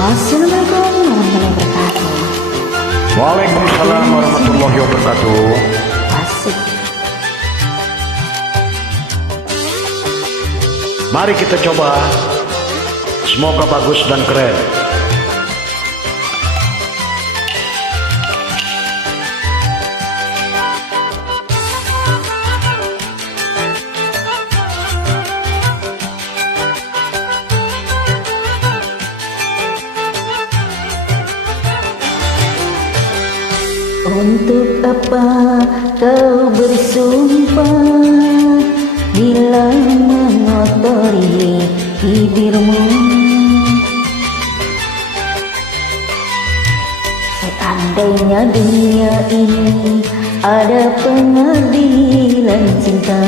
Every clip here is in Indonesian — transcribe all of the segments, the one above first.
Assalamualaikum warahmatullahi wabarakatuh. Waalaikumsalam warahmatullahi wabarakatuh. Asik. Mari kita coba. Semoga bagus dan keren. Untuk apa kau bersumpah bila mengotori bibirmu? Seandainya dunia ini ada pengadilan cinta,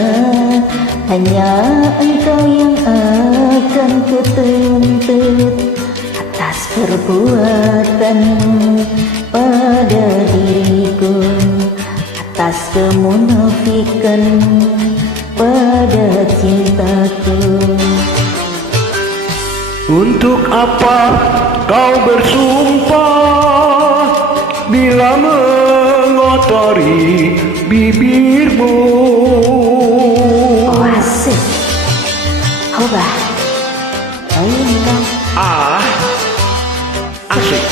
hanya engkau yang akan kutuntut atas perbuatanmu pada diriku, atas kemunafikanmu pada cintaku. Untuk apa kau bersumpah bila mengotori bibirmu? Oh asik. Coba. Oh iya. Asik.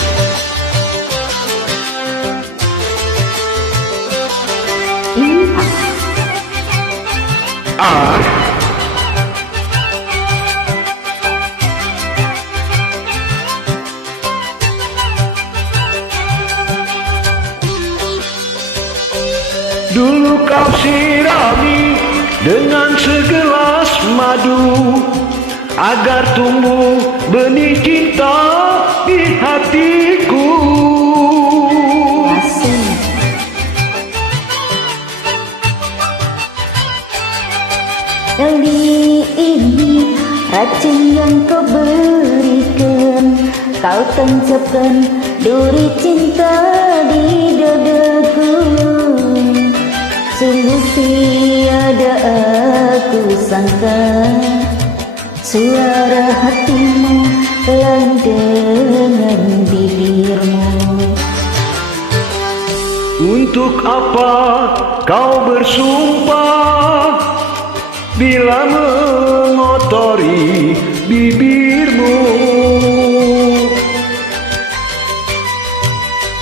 Dulu kau sirami dengan segelas madu agar tumbuh benih cinta di hatiku. Asik. Kali ini racun yang kau berikan, kau tancapkan duri cinta di dadaku. Sungguh tiada aku sangka suara hatimu lain dengan bibirmu. Untuk apa kau bersumpah bila mengotori bibirmu?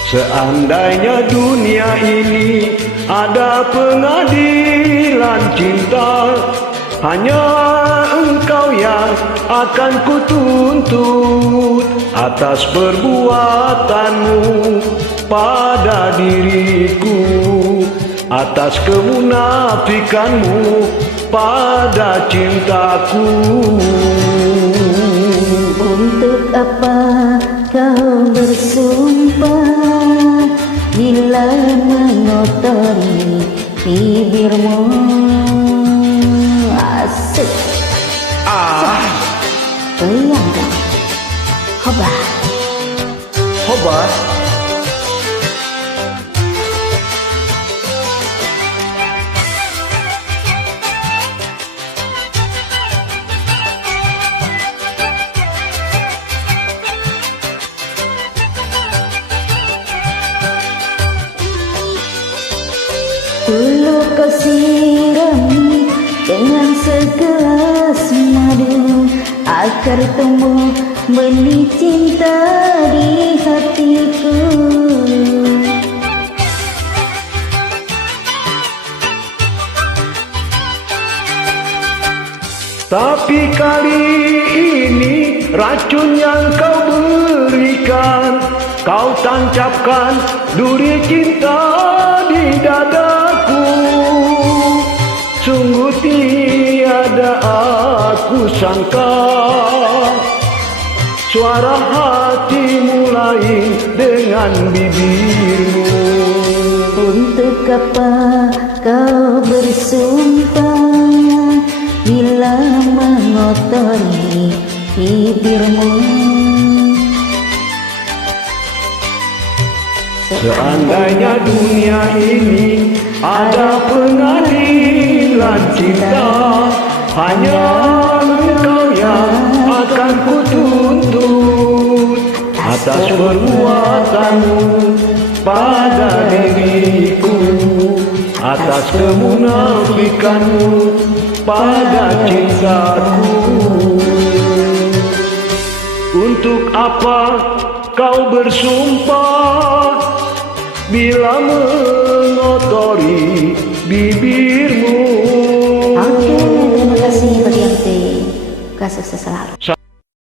Seandainya dunia ini ada pengadilan cinta, hanya engkau yang akan kutuntut atas perbuatanmu pada diriku, atas kemunafikanmu pada cintaku. Untuk apa kau bersumpah bila mengotori bibirmu? Asik. Goyang dong. Hoba. Hoba. Dulu kau sirami dengan segelas madu agar tumbuh benih cinta di hatiku. Tapi kali ini racun yang kau berikan, kau tancapkan duri cinta di dadaku. Sungguh tiada aku sangka suara hatimu lain dengan bibirmu. Untuk apa kau bersumpah bila mengotori bibirmu? Seandainya dunia ini ada pengadilan cinta, hanya engkau yang akan kutuntut atas perbuatanmu pada diriku, atas kemunafikanmu pada cintaku. Untuk apa kau bersumpah bila mengotori bibirmu? Oke, terima kasih Bang Yanti. Sukses selalu.